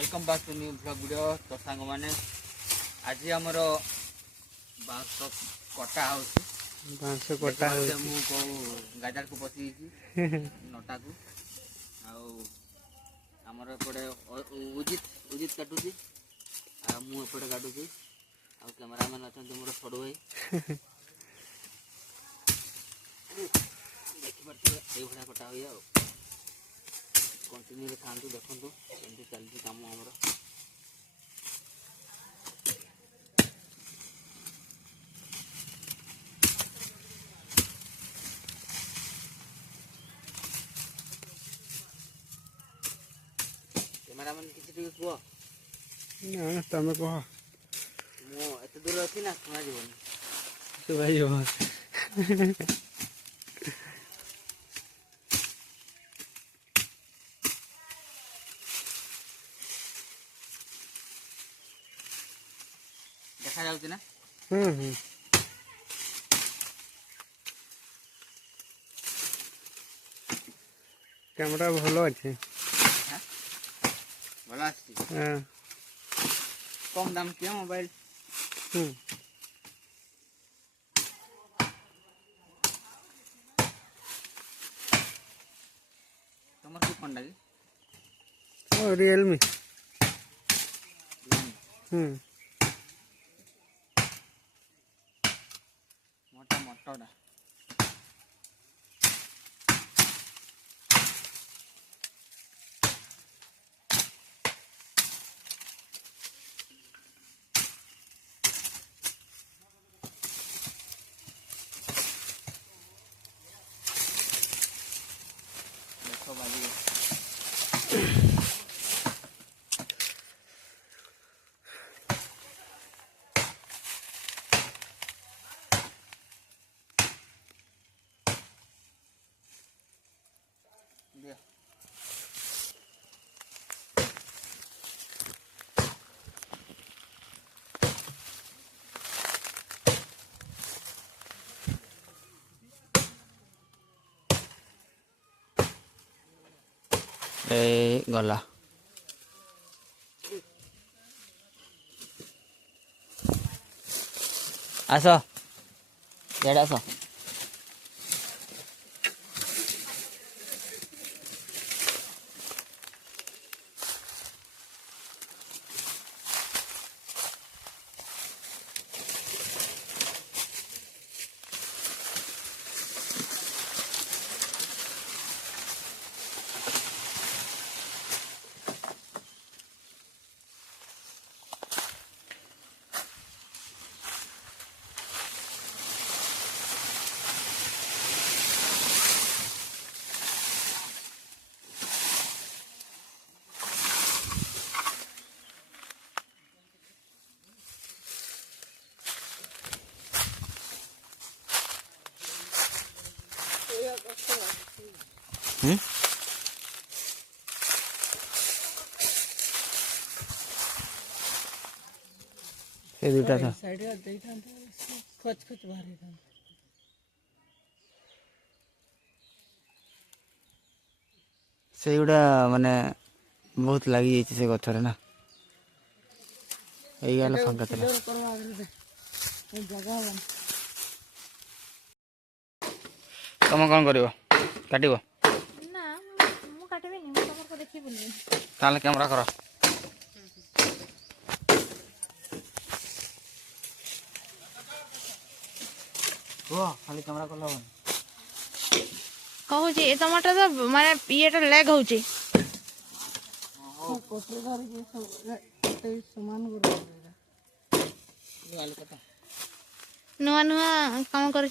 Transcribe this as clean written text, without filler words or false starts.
Welcome back to new blog video. तो song मैंने आज आमर बांस कटा बांस कटा गाजार को पशि नटा को आमर एपटे उजित काटुची मुझे काटुची कैमेरामैन अच्छा मोर सड़ू भाई देखिए भाया कटा हुई कंटिन्यू था देखो एमती चलती कम आमर कैमेरामैन किसी कह तुम कह मुझे दूर अच्छी ना शुणा जीवन देखा जाऊँ ना कैमरा भलो अच्छे भला कम दाम किया मोबाइल तुम की फोन लगी रियलमी मोटा मोटा देखो बाजी गला आस इधर आस से दुटा था से गुड़ा माने बहुत लगी से गथरे ना यही गला फांका था तुम कौन कर काटब ताले कैमरा कर खाली कैमरा कल कहूँ ये टमाटर तो माने ये लैग हो नुआ नुआ कम कर